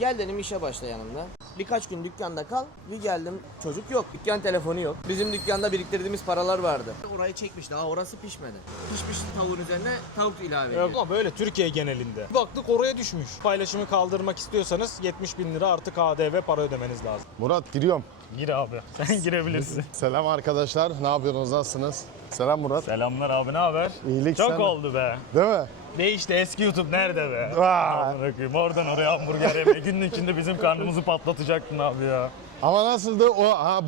Gel dedim işe başla yanımda. Birkaç gün dükkanda kal. Bir geldim çocuk yok. Dükkan telefonu yok. Bizim dükkanda biriktirdiğimiz paralar vardı. Orayı çekmiş daha orası pişmedi. Pişmiş tavuğun üzerine tavuk ilave ediyor. Ama böyle Türkiye genelinde. Baktık oraya düşmüş. Paylaşımı kaldırmak istiyorsanız 70.000 lira artı KDV para ödemeniz lazım. Murat giriyorum. Gir abi. Sen girebilirsin. Selam arkadaşlar. Ne yapıyorsunuz? Nasılsınız? Selam Murat. Selamlar abi, ne haber? İyilik, Çok sen de. oldu be. Değil mi? Değişti, eski YouTube nerede be? Vay. Amına koyayım, oradan oraya hamburger yeme. Günün içinde bizim karnımızı patlatacaktın abi ya. Ama nasıldı?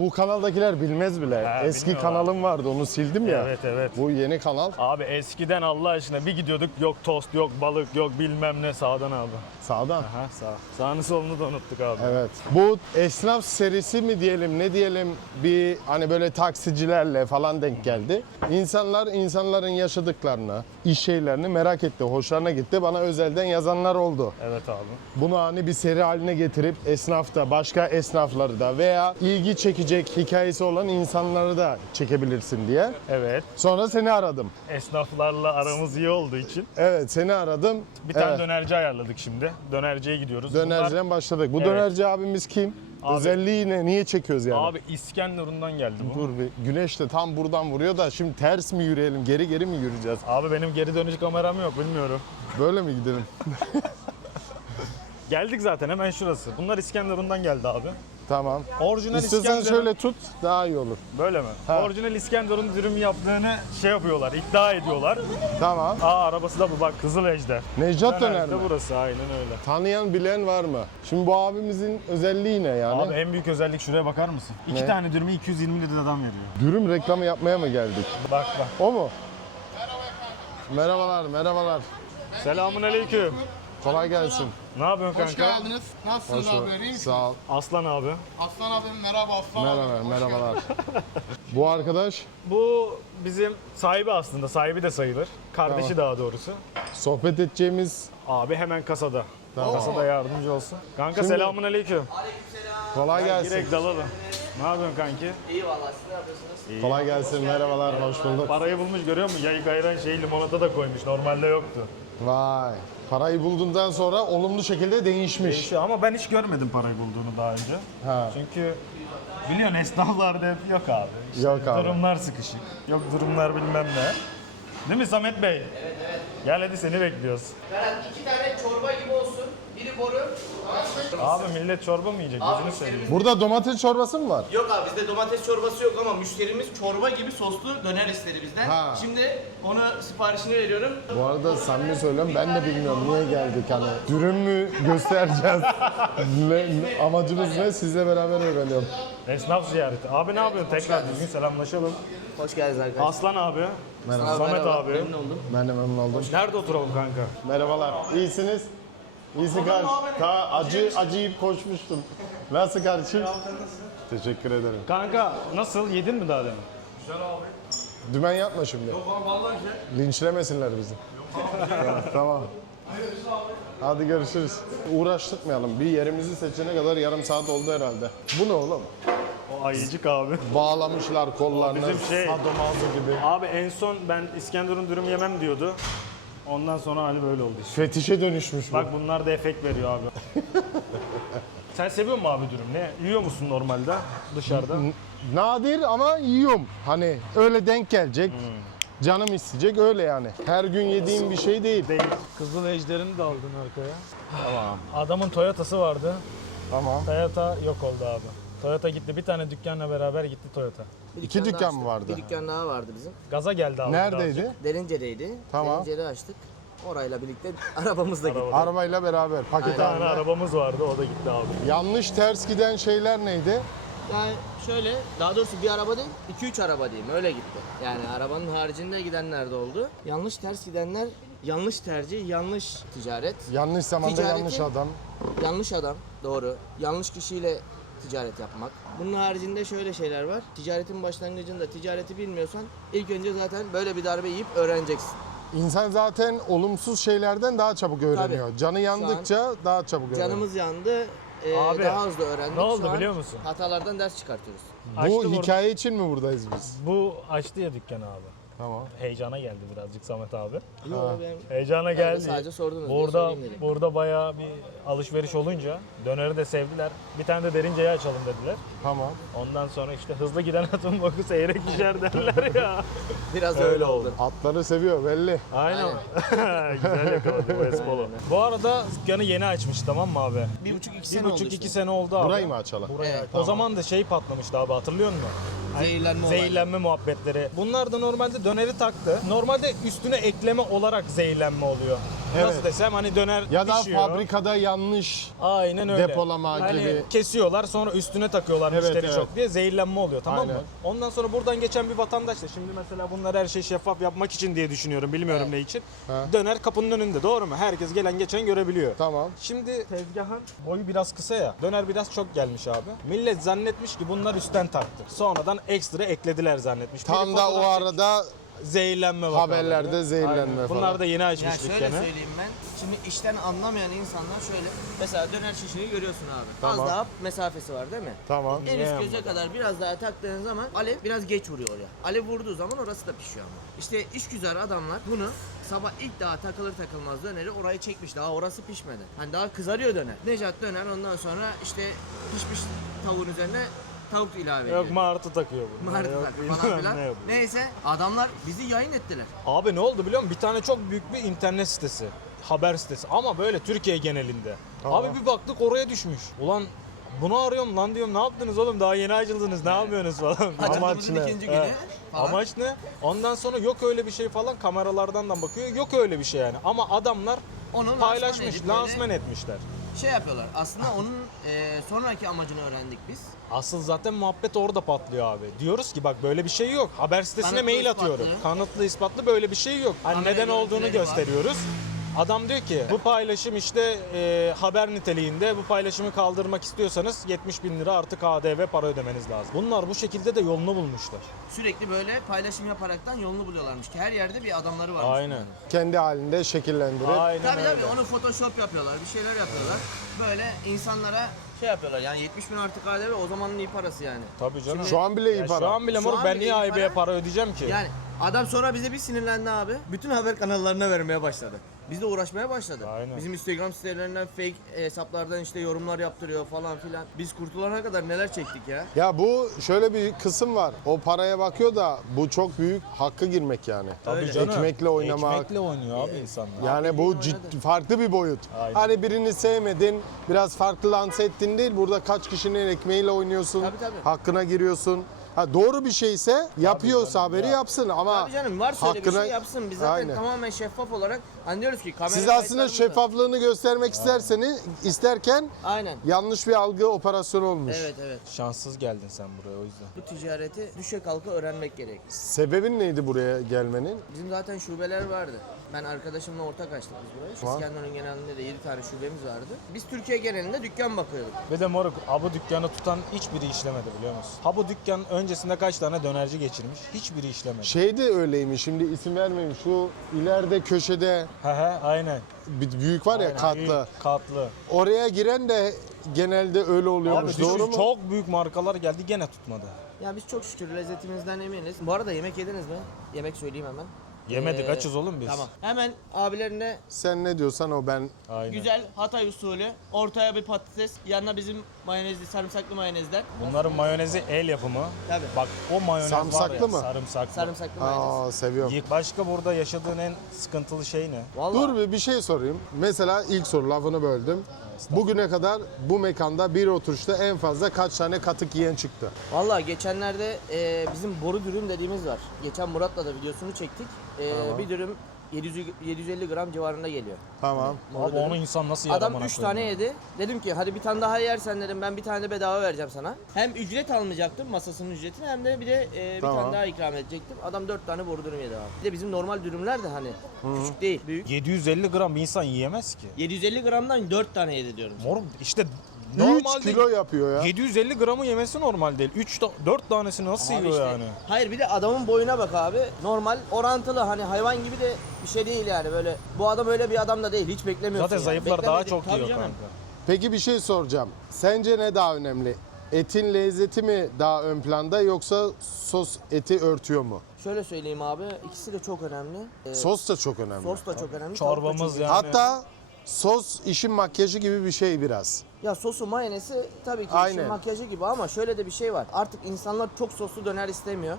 Bu kanaldakiler bilmez bile. Ha, Eski bilmiyorlar. kanalım vardı. Onu sildim ya. Evet. Bu yeni kanal. Abi eskiden Allah aşkına bir gidiyorduk, yok tost, yok balık, yok bilmem ne, sağdan abi. Sağdan. Aha, sağ. Sağını solunu da unuttuk abi. Evet. Bu esnaf serisi mi diyelim ne diyelim bir hani böyle taksicilerle falan denk geldi. İnsanların yaşadıklarını, iş şeylerini merak etti, hoşlarına gitti. Bana özelden yazanlar oldu. Evet abi. Bunu hani bir seri haline getirip esnafta, başka esnafları da veya ilgi çekecek hikayesi olan insanları da çekebilirsin diye. Evet. Sonra seni aradım. Esnaflarla aramız iyi olduğu için Evet, seni aradım. bir tane Evet, dönerci ayarladık şimdi. Dönerciye gidiyoruz. dönerciden başladık. Bu Evet. dönerci abimiz kim? Abi- Özelliği ne? Niye çekiyoruz yani? Abi İskenderun'dan geldi bu. Dur bir, güneş de tam buradan vuruyor da şimdi ters mi yürüyelim, geri mi yürüyeceğiz? Abi benim geri dönüş kameram yok, bilmiyorum. Böyle mi gidelim? Geldik zaten, hemen şurası. Bunlar İskenderun'dan geldi abi. Tamam. Orijinal İstiyorsan İskenderun... şöyle tut, daha iyi olur. Böyle mi? Ha. Orijinal İskenderun dürüm yaptığını şey yapıyorlar, iddia ediyorlar. Tamam. Arabası da bu bak, Kızıl Ejder. Necdet Döner Döner mi? de burası, aynen öyle. Tanıyan bilen var mı? Şimdi bu abimizin özelliği ne yani? Abi en büyük özellik şuraya bakar mısın? İki Ne? tane dürümü 220 liradan veriyor. Dürüm reklamı yapmaya mı geldik? Bak. O mu? Merhabalar. Selamun aleyküm. Kolay gelsin. Ne yapıyorsun Hoş kanka? geldiniz. Nasılsınız Hoş abi? bulduk. İyi misiniz? Sağ ol. Aslan abi. Aslan abim merhaba Aslan abi. Hoş Merhabalar. geldin. Bu arkadaş Bu bizim sahibi aslında, sahibi de sayılır. Kardeşi daha doğrusu. sohbet edeceğimiz Abi hemen kasada. Tamam. Kasada yardımcı olsun. Kanka Şimdi- selamun aleyküm. kolay gelsin. Direkt dalalım. Ne yapıyorsun kanki? İyi vallahi siz ne yapıyorsunuz? Kolay gelsin. Merhabalar. Hoş bulduk. Parayı bulmuş, görüyor musun? Yayık ayran limonata da koymuş. Normalde yoktu. Vay. Parayı bulduğundan sonra olumlu şekilde değişmiş. Ama ben hiç görmedim parayı bulduğunu daha önce. Ha. Çünkü biliyorsun esnaflarda hep yok abi. İşte Yok abi. Durumlar sıkışık. Yok durumlar bilmem ne. Değil mi Samet Bey? Evet. Gel hadi seni bekliyoruz. Ferhat 2 tane çorba gibi olsun. Biri boru. Abi millet çorba mı yiyecek? Gözünü seveyim. Burada domates çorbası mı var? Yok abi bizde domates çorbası yok ama müşterimiz çorba gibi soslu döner istedi bizden. Ha. Şimdi onu siparişini veriyorum. Bu arada samimi söylüyorum ben de bilmiyorum niye geldik hani. Dürüm mü göstereceğiz? Amacımız ne? Sizle beraber öğreniyorum. Esnaf ziyareti. Abi ne yapıyorsun? Tekrar düzgün selamlaşalım. Hoş geldiniz arkadaşlar. Aslan abi. Merhaba. Samet Merhaba, abi. memnun oldum. Ben de memnun oldum. Nerede oturalım kanka? Merhabalar. İyisiniz? İyisi kardeş. Acıyıp koşmuştum. Nasıl kardeşim? Teşekkür ederim. Kanka nasıl? Yedin mi daha demin? Dümen yapma şimdi. Linçlemesinler bizi. Tamam. Hadi görüşürüz. Uğraştırmayalım. Bir yerimizi seçene kadar yarım saat oldu herhalde. Bu ne oğlum? O ayıcık abi. Bağlamışlar kollarını. Bizim şey- Sadomaso gibi. Abi en son ben İskenderun dürüm yemem diyordu. Ondan sonra hani böyle oldu işte. Fetişe dönüşmüş bu. Bak bunlar da efekt veriyor abi. Sen seviyor musun abi dürüm? Ne? Yiyor musun normalde dışarıda? Nadir ama yiyorum. Hani öyle denk gelecek. Canım isteyecek öyle yani. Her gün yediğim bir şey değil. Değil. Kızıl Ejder'ini de aldın arkaya. Tamam. Adamın Toyota'sı vardı. Tamam. Toyota yok oldu abi. Toyota gitti. Bir tane dükkanla beraber gitti Toyota. Bir İki daha dükkan açtık. mı vardı? Bir dükkan daha vardı bizim. Gaza geldi abi. birazcık. Neredeydi? Derince'deydi. Tamam. Derince'de açtık. Orayla birlikte arabamızla gittik. Arabayla beraber paket Bir tane halinde. arabamız vardı, o da gitti abi. Yanlış ters giden şeyler neydi? Yani şöyle, daha doğrusu bir araba değil, 2-3 araba diyeyim, öyle gitti. Yani arabanın haricinde gidenler de oldu. Yanlış ters gidenler, yanlış tercih, yanlış ticaret, Yanlış zamanda Ticareti- yanlış adam. yanlış adam, doğru, yanlış kişiyle ticaret yapmak. Bunun haricinde şöyle şeyler var. Ticaretin başlangıcında ticareti bilmiyorsan ilk önce zaten böyle bir darbe yiyip öğreneceksin. İnsan zaten olumsuz şeylerden daha çabuk öğreniyor. Tabii. Canı yandıkça daha çabuk öğreniyor. Canımız yandı, Abi, daha hızlı öğrendik. ne oldu Şu an biliyor musun? hatalardan ders çıkartıyoruz. Bu Açtım hikaye için mi buradayız biz? Bu açtı ya dükkanı abi. Tamam. Heyecana geldi birazcık Samet abi. Yok, ben Heyecana geldi. sadece sordunuz diye Burada söyleyeyim dedim. burada bayağı bir alışveriş olunca döneri de sevdiler. Bir tane de derinceyi açalım dediler. Tamam. Ondan sonra işte hızlı giden atın bakı seyrek düşer derler ya. biraz Öyle öyle oldu. oldu. Atları seviyor belli. Aynen. Güzel yakaladı bu Espolo. Bu arada dükkanı yeni açmış tamam mı abi? 1,5-2 sene oldu 1,5-2 işte. sene oldu abi. Burayı mı açalım? Evet. O zaman da şey patlamıştı abi hatırlıyor musun? Zehirlenme olayları. Zehirlenme muhabbetleri. Bunlar da normalde döneri taktı. Normalde üstüne ekleme olarak zehirlenme oluyor. Nasıl Evet. desem hani döner Ya da pişiyor. fabrikada yanlış Aynen öyle. depolama hani gibi. kesiyorlar sonra üstüne takıyorlar Evet, müşteri evet. çok diye zehirlenme oluyor tamam mı? Aynen. Ondan sonra buradan geçen bir vatandaş da şimdi mesela bunlar her şeyi şeffaf yapmak için diye düşünüyorum bilmiyorum ne için. Ha. Döner kapının önünde doğru mu? Herkes gelen geçen görebiliyor. Tamam. Şimdi tezgahın boyu biraz kısa ya. Döner biraz çok gelmiş abi. Millet zannetmiş ki bunlar üstten taktı. Sonradan ekstra eklediler zannetmiş. Tam Biri da o fotoğraf çek- arada zehirlenme haberlerde vakaları. zehirlenme Aynen. falan. Bunlar da yeni Ya açmış şöyle dükkanı. söyleyeyim ben. Şimdi işten anlamayan insanlar şöyle. Mesela döner şişeyi görüyorsun abi. Tamam. Az daha mesafesi var değil mi? Tamam. En Ne üst yapmadı? göze kadar biraz daha taktığın zaman alev biraz geç vuruyor oraya. Alev vurduğu zaman orası da pişiyor ama. İşte işgüzar adamlar bunu sabah ilk daha takılır takılmaz döneri oraya çekmiş. Daha orası pişmedi. Hani daha kızarıyor döner. Necat döner ondan sonra işte pişmiş tavuğun üzerine tavuk ilave ediyor. Yok martı takıyor bunu. Martı Yok, takıyor bilmem falan filan. ne yapıyor. Neyse adamlar bizi yayın ettiler. Abi ne oldu biliyor musun? Bir tane çok büyük bir internet sitesi. Haber sitesi ama böyle Türkiye genelinde. Tamam. Abi bir baktık oraya düşmüş. Ulan bunu arıyorum lan diyorum ne yaptınız oğlum daha yeni açıldınız ne yapıyorsunuz falan. Açıldığımızın ne? ikinci günü Evet. falan. Amaç ne? Ondan sonra yok öyle bir şey falan kameralardan da bakıyor. Yok öyle bir şey yani. Ama adamlar Onu lansman paylaşmış, edip böyle lansman etmişler. şey yapıyorlar. Aslında onun sonraki amacını öğrendik biz. Asıl zaten muhabbet orada patlıyor abi. Diyoruz ki bak böyle bir şey yok. Haber sitesine Kanıtlı, mail ispatlı. atıyorum. Kanıtlı ispatlı böyle bir şey yok. Hani Kamera neden olduğunu görüntüleri var. gösteriyoruz. Adam diyor ki bu paylaşım işte haber niteliğinde bu paylaşımı kaldırmak istiyorsanız 70 bin lira artı KDV para ödemeniz lazım. Bunlar bu şekilde de yolunu bulmuşlar. Sürekli böyle paylaşım yaparaktan yolunu buluyorlarmış ki her yerde bir adamları varmış. Aynen. kendi halinde şekillendirip Aynen Tabii öyle. tabii onu photoshop yapıyorlar, bir şeyler yapıyorlar. Böyle insanlara şey yapıyorlar yani 70 bin artı KDV o zamanın iyi parası yani. Tabii canım. şu an bile iyi Ya para. Şu an bile Şu moruk an ben bile niye iyi AYB'ye para. para ödeyeceğim ki? Yani adam sonra bize bir sinirlendi abi. Bütün haber kanallarına vermeye başladı. Biz de uğraşmaya başladı. Aynen. Bizim Instagram sitelerinden fake hesaplardan işte yorumlar yaptırıyor falan filan. Biz kurtulana kadar neler çektik ya. Ya bu şöyle bir kısım var. O paraya bakıyor da bu çok büyük hakkı girmek yani. Tabii Öyle. canım. Ekmekle oynamak. Ekmekle oynuyor abi insanlar. Yani bu farklı bir boyut. Aynen. Hani birini sevmedin, biraz farklı lanse ettin değil. Burada kaç kişinin ekmeğiyle oynuyorsun. Tabii, tabii. Hakkına giriyorsun. Ha, doğru bir şeyse yapıyorsa canım, haberi ya. yapsın ama Tabii canım varsa öyle bir hakkına- şey yapsın. Biz zaten Aynen. tamamen şeffaf olarak hani diyoruz ki kamera siz aslında kayıtlarımızda- şeffaflığını göstermek isterken Aynen. yanlış bir algı operasyonu olmuş. Evet evet. Şanssız geldin sen buraya o yüzden. Bu ticareti düşe kalka öğrenmek gerek. Sebebin neydi buraya gelmenin? Bizim zaten şubeler vardı. Ben arkadaşımla ortak açtık biz burayı. Tamam. İskenderun genelinde de 7 tane şubemiz vardı. Biz Türkiye genelinde dükkan bakıyorduk. Ve de moruk bu dükkanı tutan hiçbiri işlemedi biliyor musun? Bu dükkan öncesinde kaç tane dönerci geçirmiş? Hiçbiri işlemedi. Şey de öyleymiş, şimdi isim vermeyeyim. Şu ileride köşede He aynen. bir büyük var ya, Aynen. katlı. Büyük, katlı. Oraya giren de genelde öyle Abi oluyormuş. düşün, Doğru mu? çok büyük markalar geldi gene tutmadı. Ya biz çok şükür lezzetimizden eminiz. Bu arada yemek yediniz mi? Yemek söyleyeyim hemen. Yemedik açız oğlum biz. Tamam. Hemen abilerine Sen ne diyorsan o, ben Aynen. güzel Hatay usulü ortaya bir patates, yanına bizim mayonezli, sarımsaklı mayonezden. Bunların mayonezi el yapımı. Tabii. Bak o mayonez var Sarımsaklı ya mı? sarımsaklı. Sarımsaklı mayonez. seviyorum. Başka burada yaşadığın en sıkıntılı şey ne? Vallahi Dur bir şey sorayım. Mesela ilk soru, lafını böldüm. Bugüne kadar bu mekanda bir oturuşta en fazla kaç tane katık yiyen çıktı? Vallahi geçenlerde bizim boru dürüm dediğimiz var. Geçen Murat'la da videosunu çektik. Bir dürüm 750 gram civarında geliyor. Tamam. Abi onu insan nasıl yer Adam amına 3 koyayım tane ya? yedi. Dedim ki hadi bir tane daha yersen dedim ben bir tane de bedava vereceğim sana. Hem ücret almayacaktım masasının ücretini hem de bir de bir Tamam. tane daha ikram edecektim. Adam 4 tane boru dürüm yedi abi. Bir de bizim normal dürümler de hani küçük değil büyük. 750 gram bir insan yiyemez ki. 750 gramdan 4 tane yedi diyorum. Moruk işte 3 normalde kilo yapıyor ya. 750 gramı yemesi normal değil. 4 tanesi nasıl Abi yiyor işte- yani? Hayır bir de adamın boyuna bak abi. Normal orantılı hani hayvan gibi de bir şey değil yani böyle. Bu adam öyle bir adam da değil. Hiç beklemiyorsun. Zaten yani. zayıflar daha Beklemedik. çok Tabii yiyor canım. kanka. Peki bir şey soracağım. Sence ne daha önemli? etin lezzeti mi daha ön planda yoksa sos eti örtüyor mu? Şöyle söyleyeyim abi, ikisi de çok önemli. Sos da çok önemli. Sos da çok önemli. Çorbamız tavuk da çok yani. Hatta sos işin makyajı gibi bir şey biraz. Ya sosu, mayonezi tabii ki Aynen. işin makyajı gibi ama şöyle de bir şey var. Artık insanlar çok soslu döner istemiyor.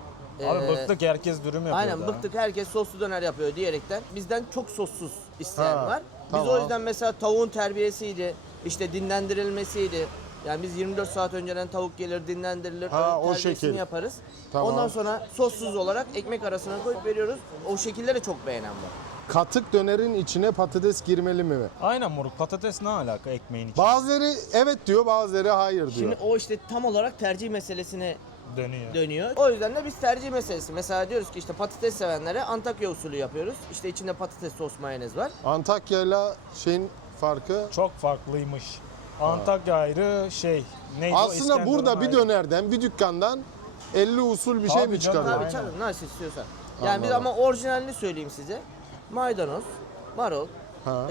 Abi Ee, bıktık, herkes dürüm yapıyor. Aynen daha. bıktık, herkes soslu döner yapıyor diyerekten. Bizden çok sossuz isteyen Ha, var. Biz tamam. o yüzden mesela tavuğun terbiyesiydi, işte dinlendirilmesiydi. Yani biz 24 saat önceden tavuk gelir, dinlendirilir, Ha, o terbiyesini şekil. yaparız. Tamam. Ondan sonra sossuz olarak ekmek arasına koyup veriyoruz. O şekilde de çok beğenen var. Katık dönerin içine patates girmeli mi? Aynen moruk, patates ne alaka ekmeğin içine Bazıları evet diyor, bazıları hayır diyor. Şimdi o işte tam olarak tercih meselesine dönüyor. dönüyor. O yüzden de biz tercih meselesi. Mesela diyoruz ki işte patates sevenlere Antakya usulü yapıyoruz. İşte içinde patates, sos, mayonez var. Antakya'yla şeyin farkı. Çok farklıymış. Antakya ayrı neydi o, Aslında İskenderun burada bir ayrı. dönerden, bir dükkandan 50 usul bir şey Tabii mi canım, çıkarıyor? Tabii Aynen. canım, nasıl istiyorsan. Yani biz Anladım. ama orijinalini söyleyeyim size. Maydanoz, marul, Ha.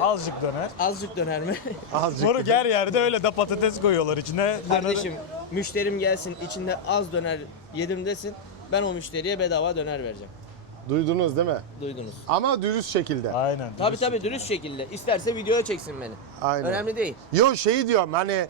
Azıcık döner. azıcık döner mi? Azıcık. Moruk her yerde öyle de patates koyuyorlar içine. Kardeşim müşterim gelsin içinde az döner yedim desin. Ben o müşteriye bedava döner vereceğim. Duydunuz değil mi? Duydunuz. Ama dürüst şekilde. Aynen. Tabii dürüst şekilde. İsterse videoya çeksin beni. Aynen. Önemli değil. Yo şey diyorum hani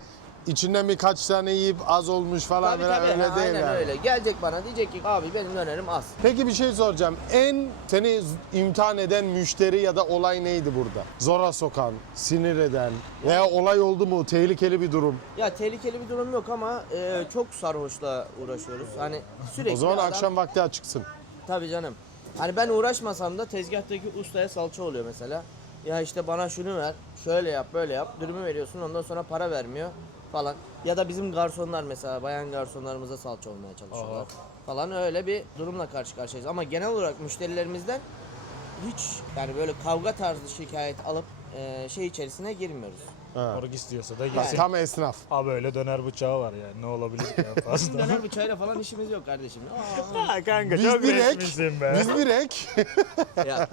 içinden birkaç tane yiyip az olmuş falan Tabii filan, öyle ha, değil aynen yani. öyle. Gelecek bana diyecek ki abi benim dönerim az. Peki bir şey soracağım. En seni imtihan eden müşteri ya da olay neydi burada? Zora sokan, sinir eden veya olay oldu mu? Tehlikeli bir durum. Ya tehlikeli bir durum yok ama çok sarhoşla uğraşıyoruz. Hani sürekli O zaman adam- akşam vakti açıksın. Tabii canım. Hani ben uğraşmasam da tezgahtaki ustaya salça oluyor mesela. Ya işte bana şunu ver, şöyle yap, böyle yap. Dürümü veriyorsun, ondan sonra para vermiyor falan. Ya da bizim garsonlar mesela, bayan garsonlarımıza salça olmaya çalışıyorlar. Aha. Falan öyle bir durumla karşı karşıyayız. Ama genel olarak müşterilerimizden hiç yani böyle kavga tarzı şikayet alıp şey içerisine girmiyoruz. Ha. Moruk istiyorsa da Bak, yesin. tam esnaf. Abi öyle döner bıçağı var yani, ne olabilir ki ya Bizim fazla. döner bıçağıyla falan işimiz yok kardeşim. Ha kanka Biz çok direkt, resmisin be. biz direkt Ya,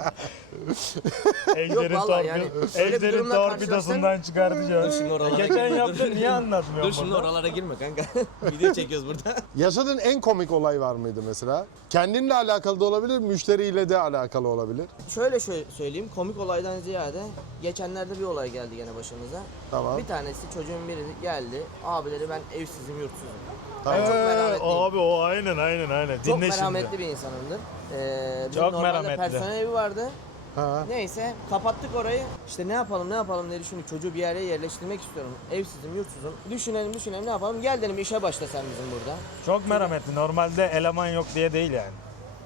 Ejder'in Yok vallahi yani öyle bir Ejder'in durumla torpidosundan Dur çıkartacağız. şimdi oralara Geçen girme, yaptın, niye Dur anlatmıyorsun şimdi burada? oralara girme kanka. Video çekiyoruz burada. yaşadığın en komik olay var mıydı mesela? Kendinle alakalı da olabilir, müşteriyle de alakalı olabilir. Şöyle söyleyeyim, komik olaydan ziyade geçenlerde bir olay geldi gene başımıza. Tamam. Bir tanesi çocuğun biri geldi, abileri ben evsizim yurtsuzum. Tamam. Ben çok merhametliyim. Abi o aynen. Çok Dinle merhametli şimdi. bir insanımdır. Bizim Çok normalde merhametli. personel evi vardı. Ha. Neyse kapattık orayı. İşte ne yapalım diye düşündük. Çocuğu bir yere yerleştirmek istiyorum. Evsizim, yurtsuzum. Düşünelim ne yapalım. Gel dedim işe başla sen bizim burada. Çok merhametli. Normalde eleman yok diye değil yani.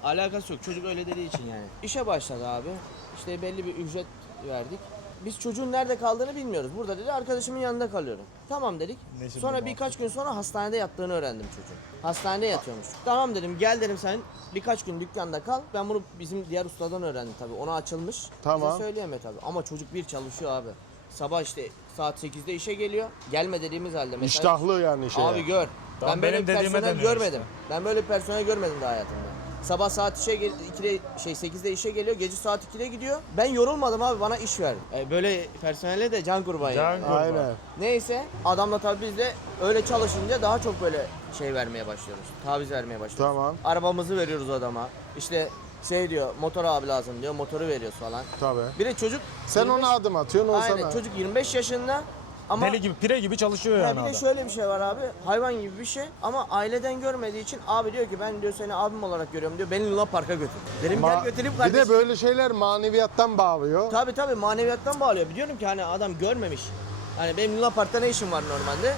Alakası yok. Çocuk öyle dediği için yani. İşe başladı abi. İşte belli bir ücret verdik. Biz çocuğun nerede kaldığını bilmiyoruz. Burada dedi arkadaşımın yanında kalıyorum. Tamam dedik. Ne şimdi Sonra bu? birkaç gün sonra hastanede yattığını öğrendim çocuğun. Hastanede yatıyormuş. Tamam dedim gel dedim sen birkaç gün dükkanda kal. Ben bunu bizim diğer ustadan öğrendim tabii. Ona açılmış. Tamam. Bize söyleyemedi tabii. Ama çocuk bir çalışıyor abi. Sabah işte saat 8'de işe geliyor. Gelme dediğimiz halde mesela. İştahlı yani şey. Abi gör. Tamam, Ben böyle benim bir dediğime personel dönüyor görmedim. Ben böyle bir personel görmedim daha hayatımda. Sabah saat 8'de işe geliyor, gece saat 2'de gidiyor. Ben yorulmadım abi, bana iş ver. Böyle personele de can kurban yani. Can kurban. Aynen. Neyse, adamla tabii biz de öyle çalışınca daha çok böyle şey vermeye başlıyoruz. Taviz vermeye başlıyoruz. Tamam. Arabamızı veriyoruz adama. İşte şey diyor, motor abi lazım diyor, motoru veriyoruz falan. Tabii. Bir de çocuk... Sen 25 ona adım atıyorsun, o Aynen, sana. çocuk 25 yaşında. Ama Deli gibi, pire gibi çalışıyor ya yani bir de adam. şöyle bir şey var abi. Hayvan gibi bir şey ama aileden görmediği için abi diyor ki ben diyor seni abim olarak görüyorum diyor. Beni Luna Park'a götür. Dedim gel götüreyim Bir kardeşim. de böyle şeyler maneviyattan bağlıyor. Tabii maneviyattan bağlıyor. Biliyorum ki hani adam görmemiş. Hani benim Luna Park'ta ne işim var normalde?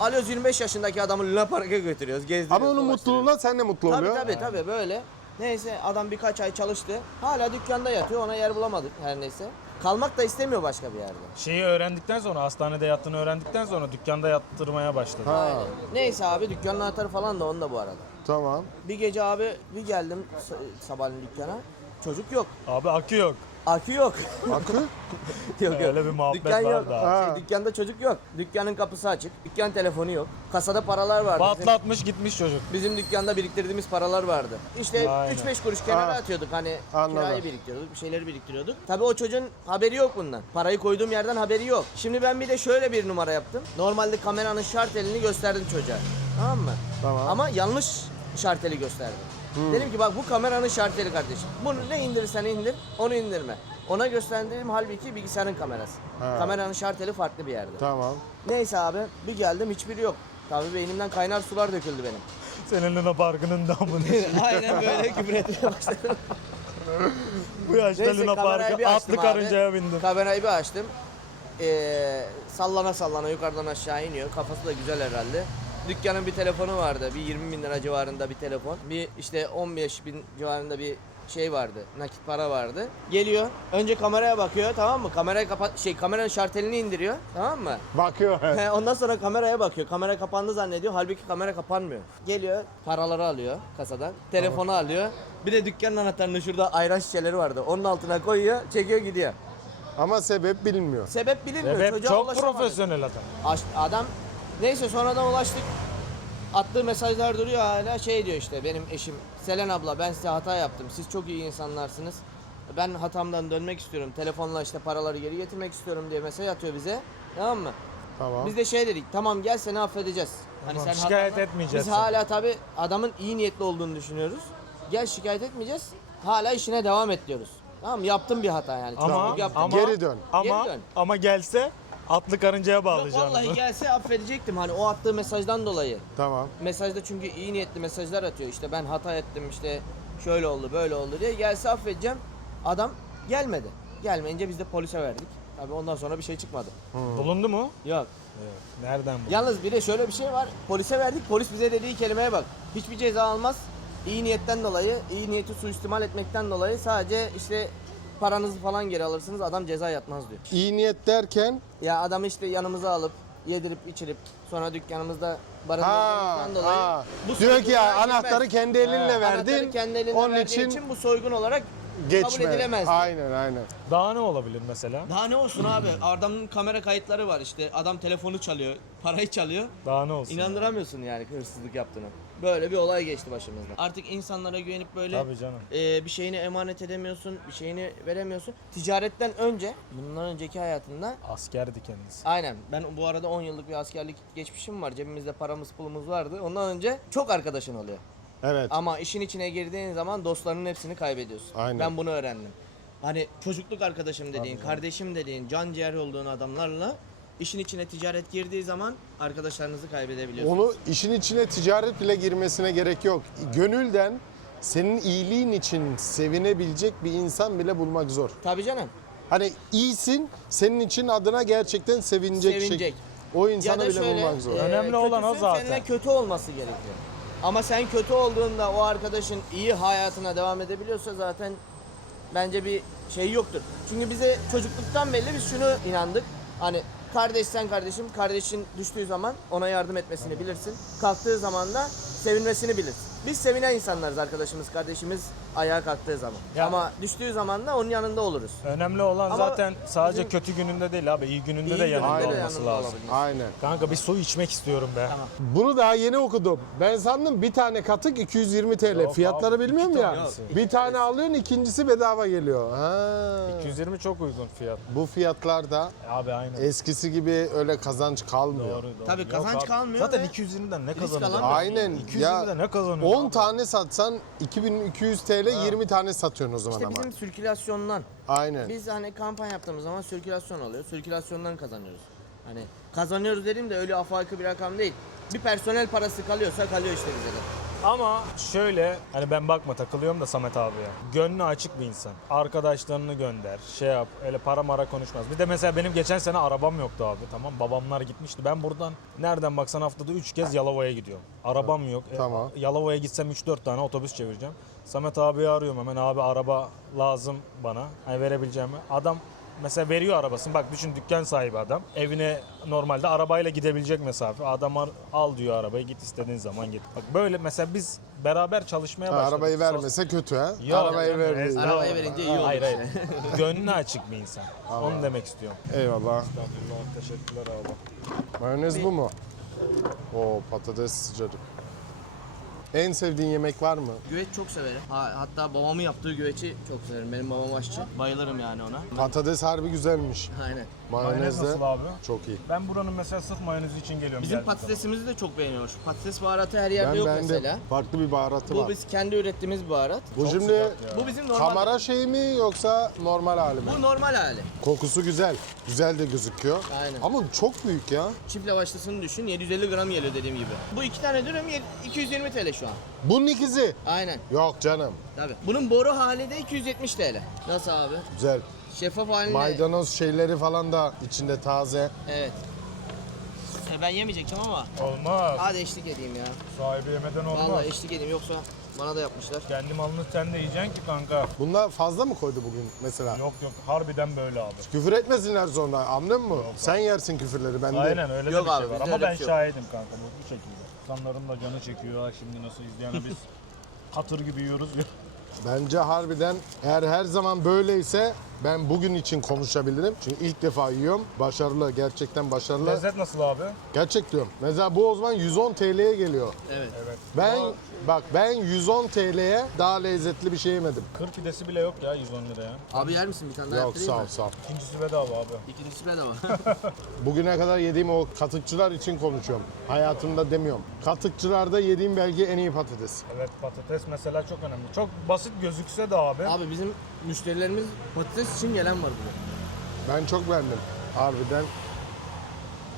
Alıyoruz 25 yaşındaki adamı Luna Park'a götürüyoruz. Gezdiriyoruz. Ama onun dolaştırıyoruz. mutluluğuna sen de mutlu Tabii oluyorsun. tabii böyle. Neyse adam birkaç ay çalıştı. Hala dükkanda yatıyor. Ona yer bulamadık her neyse. Kalmak da istemiyor başka bir yerde. Şeyi öğrendikten sonra, hastanede yattığını öğrendikten sonra dükkanda yattırmaya başladı. Ha. Aynen. Neyse abi dükkanın anahtarı falan da onda bu arada. Tamam. Bir gece abi bir geldim sabahleyin dükkana. Çocuk yok. Abi akü yok. Akü yok. Akü? Yok Öyle bir muhabbet Dükkan var yok. da. Dükkanda çocuk yok. Dükkanın kapısı açık. Dükkan telefonu yok. Kasada paralar vardı. Patlatmış gitmiş çocuk. Bizim dükkanda biriktirdiğimiz paralar vardı. İşte Aynen. 3-5 kuruş kenara Ha. atıyorduk. Hani Anladım. kirayı biriktiriyorduk, bir şeyleri biriktiriyorduk. Tabii o çocuğun haberi yok bundan. Parayı koyduğum yerden haberi yok. Şimdi ben bir de şöyle bir numara yaptım. Normalde kameranın şartelini gösterdim çocuğa. Tamam mı? Tamam. Ama yanlış şarteli gösterdim. Dedim ki bak bu kameranın şarteli kardeşim. Bunu ne indirirsen indir, onu indirme. Ona gösterdiğim halbuki bilgisayarın kamerası. Ha. Kameranın şarteli farklı bir yerde. Tamam. Neyse abi bir geldim hiçbiri yok. Tabii beynimden kaynar sular döküldü benim. Senin Luna Parkı'nın damını. Aynen böyle küfür etmeye başladım. Bu yaşta Neyse, Luna kamerayı Parkı bir açtım atlı abi. karıncaya bindim. Kamerayı bir açtım. Sallana sallana yukarıdan aşağı iniyor. Kafası da güzel herhalde. Dükkanın bir telefonu vardı. Bir 20 bin lira civarında bir telefon. Bir işte 15 bin civarında bir şey vardı. Nakit para vardı. Geliyor. Önce kameraya bakıyor, tamam mı? Kamerayı kameranın şartelini indiriyor. Tamam mı? Bakıyor. Ondan sonra kameraya bakıyor. Kamera kapandı zannediyor. Halbuki kamera kapanmıyor. Geliyor, paraları alıyor kasadan. Telefonu alıyor. Bir de dükkanın anahtarını şurada ayran şişeleri vardı. Onun altına koyuyor, çekiyor gidiyor. Ama sebep bilinmiyor. Sebep bilinmiyor. Sebep Çocuğa çok ulaşamadık. profesyonel adam. Adam neyse sonradan ulaştık. Attığı mesajlar duruyor hala şey diyor işte benim eşim Selen abla ben size hata yaptım. Siz çok iyi insanlarsınız. Ben hatamdan dönmek istiyorum. Telefonla işte paraları geri getirmek istiyorum diye mesaj atıyor bize. Tamam mı? Tamam. Biz de şey dedik. Tamam gel seni affedeceğiz. Tamam, şikayet hatanla- etmeyeceksin. Biz hala tabi adamın iyi niyetli olduğunu düşünüyoruz. Gel şikayet etmeyeceğiz. Hala işine devam et diyoruz. Tamam yaptım bir hata yani. Ama, Çocukluk yaptım. ama, Geri dön. Ama, Geri dön. ama gelse atlı karıncaya Yok, bağlayacağım. vallahi gelse affedecektim hani o attığı mesajdan dolayı. Tamam. Mesajda çünkü iyi niyetli mesajlar atıyor. İşte ben hata ettim işte şöyle oldu böyle oldu diye. Gelse affedeceğim. Adam gelmedi. Gelmeyince biz de polise verdik. Tabii ondan sonra bir şey çıkmadı. Bulundu mu? Yok. Evet. Nereden bulundu? Yalnız bir de şöyle bir şey var. Polise verdik. Polis bize dediği kelimeye bak. Hiçbir ceza almaz. İyi niyetten dolayı, iyi niyeti suistimal etmekten dolayı sadece işte paranızı falan geri alırsınız. Adam ceza yatmaz diyor. İyi niyet derken Ya adamı işte yanımıza alıp yedirip içirip sonra dükkanımızda ha, barındırdığımızdan dolayı ha. bu Diyor ki soyguna ya girmez. anahtarı kendi elinle Anahtarı verdin. kendi elinde Onun verdiği için bu soygun olarak kabul geçme. edilemez. Aynen aynen. Daha ne olabilir mesela? Daha ne olsun abi? Adamın kamera kayıtları var işte. Adam telefonu çalıyor, parayı çalıyor. Daha ne olsun? İnandıramıyorsun yani hırsızlık yaptığını. Böyle bir olay geçti başımızdan. Artık insanlara güvenip böyle Tabii canım. bir şeyini emanet edemiyorsun, bir şeyini veremiyorsun. Ticaretten önce, bundan önceki hayatında Askerdi kendisi. aynen ben bu arada 10 yıllık bir askerlik geçmişim var. Cebimizde paramız pulumuz vardı. Ondan önce çok arkadaşın oluyor. Evet. Ama işin içine girdiğin zaman dostlarının hepsini kaybediyorsun. Aynen. Ben bunu öğrendim. Hani çocukluk arkadaşım dediğin, kardeşim dediğin, can ciğer olduğun adamlarla işin içine ticaret girdiği zaman arkadaşlarınızı kaybedebiliyorsunuz. Onu işin içine ticaret bile girmesine gerek yok. Gönülden senin iyiliğin için sevinebilecek bir insan bile bulmak zor. Tabii canım. Hani iyisin, senin için adına gerçekten sevinecek. Sevinecek. O insanı Ya da bile şöyle, bulmak zor. Önemli olan o kötüsün, zaten. Seninle kötü olması gerekiyor. Ama sen kötü olduğunda o arkadaşın iyi hayatına devam edebiliyorsa zaten bence bir şey yoktur. Çünkü bize çocukluktan belli biz şunu inandık. Hani kardeşsen kardeşim, kardeşin düştüğü zaman ona yardım etmesini bilirsin. Kalktığı zaman da sevinmesini bilirsin. Biz sevinen insanlarız arkadaşımız, kardeşimiz ayağa kalktığı zaman. Ya- Ama düştüğü zaman da onun yanında oluruz. Önemli olan Ama zaten sadece bizim- kötü gününde değil abi. İyi gününde İyi de yanında gününde de olması yanında lazım. olabilir. Aynen. Kanka bir su içmek istiyorum be. Tamam. Bunu daha yeni okudum. Ben sandım bir tane katık 220 TL. Yok Fiyatları abi, bilmiyorum iki ya. tanesi. Bir tane alıyorsun, ikincisi bedava geliyor. Ha. 220 çok uygun fiyat. Bu fiyatlarda Abi aynen. eskisi gibi öyle kazanç kalmıyor. Doğru, doğru. Tabii Yok kazanç abi. kalmıyor Zaten ve 220'den ne risk kazanıyorsun? alamıyorsun. Aynen. 220'den ne kazanıyorsun? 10 abi? tane satsan 2200 TL 20 tane satıyorsun o zaman İşte ama. bizim sirkülasyondan. Aynen. Biz hani kampanya yaptığımız zaman sirkülasyon oluyor. Sirkülasyondan kazanıyoruz. Hani kazanıyoruz dediğim de öyle afaki bir rakam değil. Bir personel parası kalıyorsa kalıyor işte bize de. Ama şöyle hani ben bakma takılıyorum da Samet abiye. Gönlü açık bir insan. Arkadaşlarını gönder. Şey yap. Öyle para mara konuşmaz. Bir de mesela benim geçen sene arabam yoktu abi. Tamam babamlar gitmişti. Ben buradan nereden baksan haftada 3 kez Yalova'ya gidiyorum. Arabam yok. Tamam. Yalova'ya gitsem 3-4 tane otobüs çevireceğim. Samet abiyi arıyorum hemen abi araba lazım bana. Hani verebileceğimi. Adam mesela veriyor arabasını. Bak düşün, dükkan sahibi adam. Evine normalde arabayla gidebilecek mesafe. Adam al diyor arabayı, git istediğin zaman git. Bak böyle mesela biz beraber çalışmaya başladık. Arabayı vermese kötü ha. Yok, Arabayı canım, verdi. estağfurullah. Arabayı verince iyi olur Hayır işte. hayır. Gönlü açık bir insan. Onu demek istiyorum. Eyvallah. Estağfurullah, teşekkürler abi. Mayonez bu mu? Oo, patates sıcacık. En sevdiğin yemek var mı? Güveç çok severim. Hatta babamın yaptığı güveci çok severim. Benim babam aşçı. Bayılırım yani ona. Patates harbi güzelmiş. Aynen. Mayonez Mayonez de nasıl abi? çok iyi. Ben buranın mesela sırf mayonezi için geliyorum. Bizim geldiğim patatesimizi de çok beğeniyor. Patates baharatı her yerde Ben yok beğendim. mesela. Farklı bir baharatı Bu var. biz kendi ürettiğimiz bir baharat. Bu Çok şimdi sıcak ya. Bu bizim normal. kamera şeyi mi yoksa normal hali mi? Bu normal hali. Kokusu güzel. Güzel de gözüküyor. Aynen. Ama çok büyük ya. Çift lavaşlısını düşün, 750 gram geliyor dediğim gibi. Bu 2 tane dürüm 220 TL şu an. Bunun ikizi. Aynen. Yok canım. Tabii. Bunun boru hali de 270 TL. Nasıl abi? Güzel. Şeffaf halinde. Maydanoz şeyleri falan da içinde taze. Evet. Ben yemeyecektim ama Olmaz. hadi eşlik edeyim ya. Sahibi yemeden olmaz. Vallahi eşlik edeyim yoksa bana da yapmışlar. Kendi malını sen de yiyeceksin ki kanka. Bunlar fazla mı koydu bugün mesela? Yok harbiden böyle abi. Küfür etmesinler sonra, anladın mı? Sen yersin küfürleri, ben de. Aynen öyle Yok de bir abi, şey var bizde ama öyle ben bir şey yok. şahidim kanka bu şekilde. İnsanların da canı çekiyor ha, şimdi nasıl izleyene biz katır gibi yiyoruz ya. Bence harbiden eğer her zaman böyleyse ben bugün için konuşabilirim. Çünkü ilk defa yiyorum. Başarılı, gerçekten başarılı. Lezzet nasıl abi? Gerçek diyorum. Mesela bu o zaman 110 TL'ye geliyor. Evet. Evet. Ben 110 TL'ye daha lezzetli bir şey yemedim. 40 pidesi bile yok ya 110 liraya. Abi yer misin bir tane daha Yok yaptırayım sağ mı? ol sağ ol. İkincisi bedava abi. İkincisi bedava. Bugüne kadar yediğim o katıkçılar için konuşuyorum. Hayatımda demiyorum. Katıkçılarda yediğim belki en iyi patates. Evet, patates mesela çok önemli. Çok basit gözükse de abi. Abi bizim müşterilerimiz patates için gelen var burada. Ben çok beğendim. Harbiden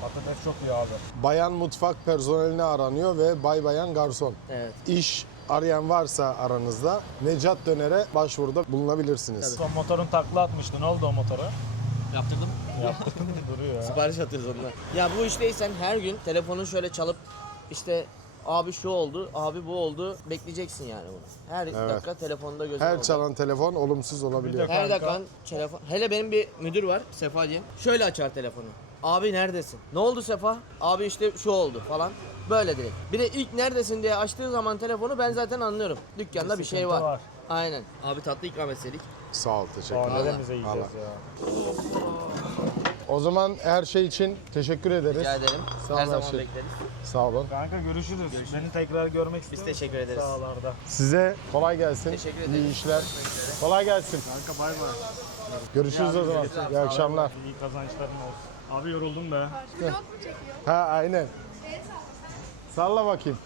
Patates çok iyi abi. bayan mutfak personeline aranıyor ve bay bayan garson. Evet. İş arayan varsa aranızda Necat Döner'e başvuruda bulunabilirsiniz. Son motorun takla atmıştı. Ne oldu o motora? Yaptırdım. Yaptım duruyor ya. Sipariş atıyoruz onunla. Ya bu işteysen her gün telefonun şöyle çalıp işte abi şu oldu, abi bu oldu bekleyeceksin yani bunu. Her dakika telefonda gözün Her olacak. çalan telefon olumsuz olabiliyor. Bir de- Her Kanka. dakika telefon. Hele benim bir müdür var Sefa diye. Şöyle açar telefonu. Abi neredesin? Ne oldu Sefa? Abi işte şu oldu falan. Böyle direkt. Bir de ilk neredesin diye açtığı zaman telefonu ben zaten anlıyorum. Dükkanda bir şey sıkıntı var. var. Aynen. Abi tatlı ikram etseydik. Sağ ol, teşekkür ederim. Ailemize yiyeceğiz ya. O zaman her şey için teşekkür ederiz. Rica ederim. Sağ ol, Her her zaman şey. bekleriz. Sağ olun. Kanka görüşürüz. Beni tekrar görmek istiyor musun? teşekkür ederiz. Sağlarda. Size kolay gelsin. Teşekkür ederiz. İyi işler. Kolay gelsin. Kanka bay bay. Görüşürüz o zaman. İyi akşamlar. İyi kazançların olsun. Abi yoruldum be. Vlog mu çekiyor? Ha aynen. Salla bakayım.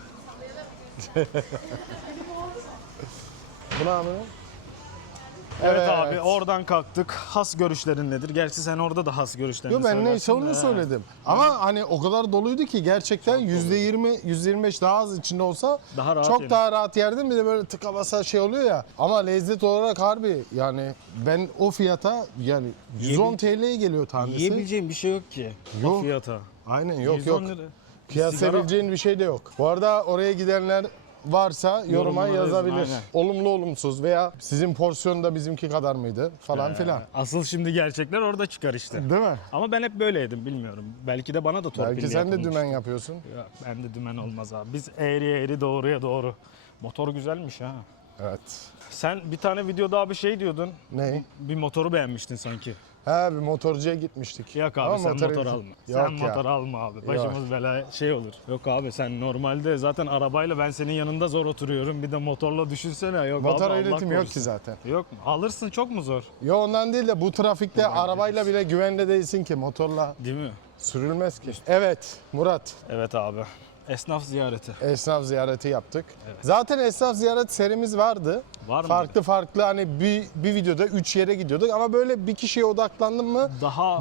Bu ne abi? Evet abi, oradan kalktık. Has görüşlerin nedir? Gerçi sen orada da has görüşlerini Yo ben söylersin neyse onu de. söyledim. Ama hani o kadar doluydu ki gerçekten %20, %25 daha az içinde olsa Daha rahat çok yedim. daha rahat yerdim. Bir de böyle tıka basa şey oluyor ya. Ama lezzet olarak harbi yani ben o fiyata yani 110 TL'ye geliyor tanesi. Yiyebileceğim bir şey yok ki. Yok. O fiyata. Aynen yok 110 yok. lira. Kıyaslayabileceğin bir şey de yok. Bu arada oraya gidenler varsa yoruma Yorumlara yazın, yazabilir. aynen. Olumlu olumsuz veya sizin porsiyon da bizimki kadar mıydı falan filan. Asıl şimdi gerçekler orada çıkar işte. Değil mi? Ama ben hep böyleydim, bilmiyorum. Belki de bana da torpille Belki sen de yapılmıştır. dümen yapıyorsun. Ya, ben de dümen olmaz abi. Biz eğriye eğri, doğruya doğru. Motor güzelmiş ha. Evet. Sen bir tane videoda abi şey diyordun. Ne? Bir motoru beğenmiştin sanki. Ha bir motorcuya gitmiştik. Yok abi Ama sen motoru- motor alma. Yok Sen ya. motor alma abi. Başımız belaya şey olur. Yok abi sen normalde zaten arabayla ben senin yanında zor oturuyorum. Bir de motorla düşünsene. Yok Motor abi, Allah eğitim yok korusun. ki zaten. Yok mu? Alırsın, çok mu zor? Yo ondan değil de bu trafikte arabayla bile güvende değilsin ki motorla Değil mi? sürülmez ki. Evet Murat, Evet abi. Esnaf ziyareti. esnaf ziyareti yaptık. Zaten esnaf ziyaret serimiz vardı. Var mı? Farklı hani bir videoda 3 yere gidiyorduk ama böyle bir kişiye odaklandın mı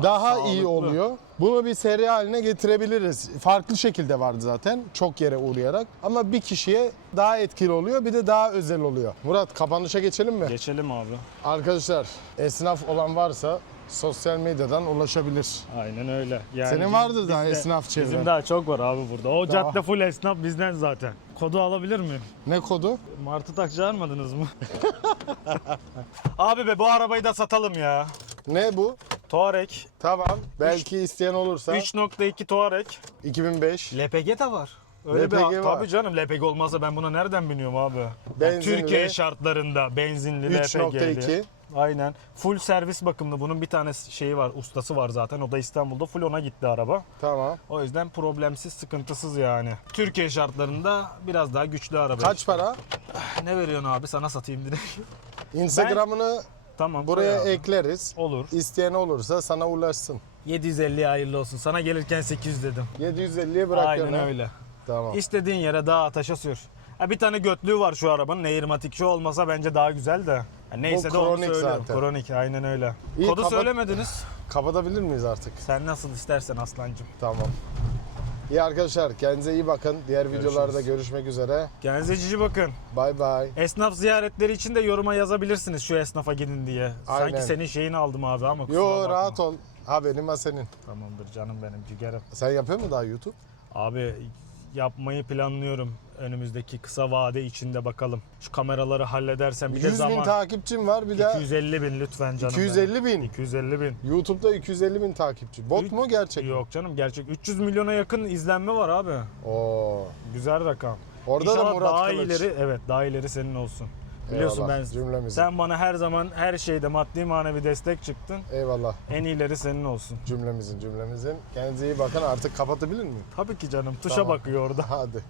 daha iyi sağlıklı. oluyor. Bunu bir seri haline getirebiliriz. Farklı şekilde vardı zaten çok yere uğrayarak ama bir kişiye daha etkili oluyor bir de daha özel oluyor. Murat kapanışa geçelim mi? Geçelim abi. Arkadaşlar esnaf olan varsa sosyal medyadan ulaşabilir. Aynen öyle. Yani Senin vardır daha bizde- esnaf çevren. Bizim daha çok var abi burada. O Daha. cadde full esnaf bizden zaten. Kodu alabilir miyim? Ne kodu? Martı tak çağırmadınız mı? Abi be bu arabayı da satalım ya. Ne bu? Touareg. Tamam. Belki isteyen olursa 3.2 Touareg. 2005. LPG de var. Öyle LPG bir var. tabii canım, LPG olmazsa ben buna nereden biniyorum abi? Yani Benzinli. Türkiye şartlarında benzinli 3.2. LPG'li. Aynen. Full servis bakımlı. Bunun bir tane şeyi var, ustası var zaten. O da İstanbul'da. Full ona gitti araba. Tamam. O yüzden problemsiz, sıkıntısız yani. Türkiye şartlarında biraz daha güçlü araba. Kaç para? Ne veriyorsun abi? Sana satayım direkt. Instagram'ını Tamam. buraya koy abi. ekleriz. Olur. İsteyen olursa sana ulaşsın. 750 hayırlı olsun. Sana gelirken 800 dedim. 750'ye bırakıyorum. Aynen öyle. Tamam. İstediğin yere dağa taşa sür. Ha, bir tane götlüğü var şu arabanın. Airmatic şu olmasa bence daha güzel de. Ha, neyse Bu de onu kronik söylüyorum. zaten. Kronik, aynen öyle. İyi, Kodu kapat- söylemediniz. Kapatabilir miyiz artık? Sen nasıl istersen aslancım. Tamam. İyi arkadaşlar, kendinize iyi bakın. Diğer videolarda görüşmek üzere. Kendinize cici bakın. Bay bay. Esnaf ziyaretleri için de yoruma yazabilirsiniz şu esnafa gidin diye. Aynen. Sanki senin şeyini aldım abi ama kusura Yo, bakma. rahat ol. Ha, benim ha senin. Tamamdır canım benim ciğerim. Sen yapıyor musun daha YouTube? Abi yapmayı planlıyorum önümüzdeki kısa vade içinde, bakalım. Şu kameraları halledersem bir de 100 bin zaman. takipçim var, bir de 250 bin lütfen canım 250 benim. bin. 250 bin. YouTube'da 250 bin takipçi. Bot mu gerçek mi? Yok canım, gerçek. 300 milyona yakın izlenme var abi. Oo. Güzel rakam. Orada da İnşallah Murat daha Kılıç. ileri, evet daha ileri senin olsun. Biliyorsun Eyvallah, ben cümlemizin. sen bana her zaman her şeyde maddi manevi destek çıktın. Eyvallah. En iyileri senin olsun. Cümlemizin. Kendinize iyi bakın. Artık kapatabilir miyim? Tabii ki canım. Tuşa Tamam. bakıyor orada. Hadi.